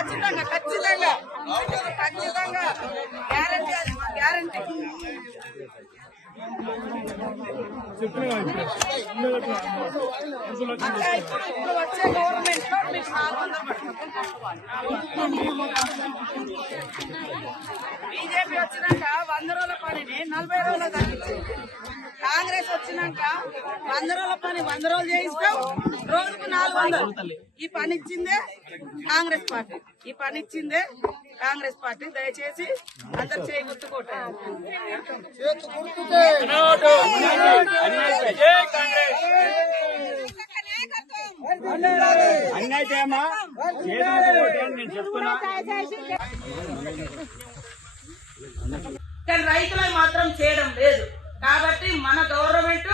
ఖచ్చితంగా ఖచ్చితంగా ఖచ్చితంగా గ్యారంటీ అది మా గ్యారంటీ. ఇప్పుడు వచ్చే గవర్నమెంట్ లో మీకు 400 బీజేపీ వచ్చినాక 100 రోజుల పనిని 40 రోజులు తగ్గించింది. కాంగ్రెస్ వచ్చినాక 100 రోజుల పని 100 రోజులు చేయిస్తాం, రోజుకు 400. ఈ పని ఇచ్చిందే కాంగ్రెస్ పార్టీ, ఈ పని ఇచ్చిందే కాంగ్రెస్ పార్టీ. దయచేసి అందరు చేయి గుర్తుకోవటం. కానీ రైతులకు మాత్రం చేయడం లేదు. కాబట్టి మన గవర్నమెంట్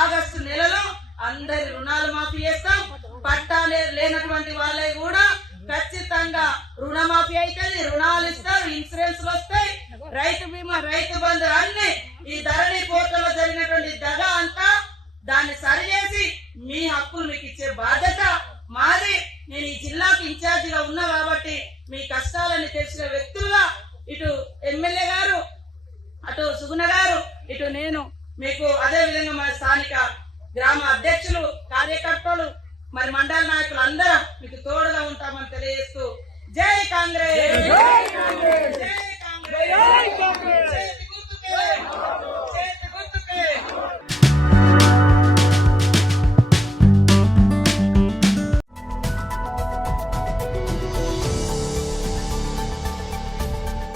ఆగస్టు నెలలో అందరి రుణాలు మాఫీ చేస్తాం. పట్టా లేనటువంటి వాళ్ళే కూడా ఖచ్చితంగా రుణమాఫీ అవుతుంది, రుణాలు ఇస్తారు, ఇన్సూరెన్స్లు వస్తాయి, రైతు బీమా, రైతు బంధు అన్ని. ఈ ధరణి పోర్టల్లో జరిగినటువంటి దగ అంతా దాన్ని సరిచేసి మీ హక్కులు మీకు ఇచ్చే బాధ్యత మాది. నేను ఈ జిల్లాకు ఇన్ఛార్జిగా ఉన్నా కాబట్టి మీ కష్టాలని తెలిసిన వ్యక్తులుగా ఇటు ఎమ్మెల్యే గారు, అటు సుగుణ గారు, ఇటు నేను మీకు అదే విధంగా మన స్థానిక గ్రామ అధ్యక్షులు, కార్యకర్తలు, మరి మండల నాయకులు అందరం మీకు తోడుగా ఉంటామని తెలియజేస్తూ జై కాంగ్రెస్.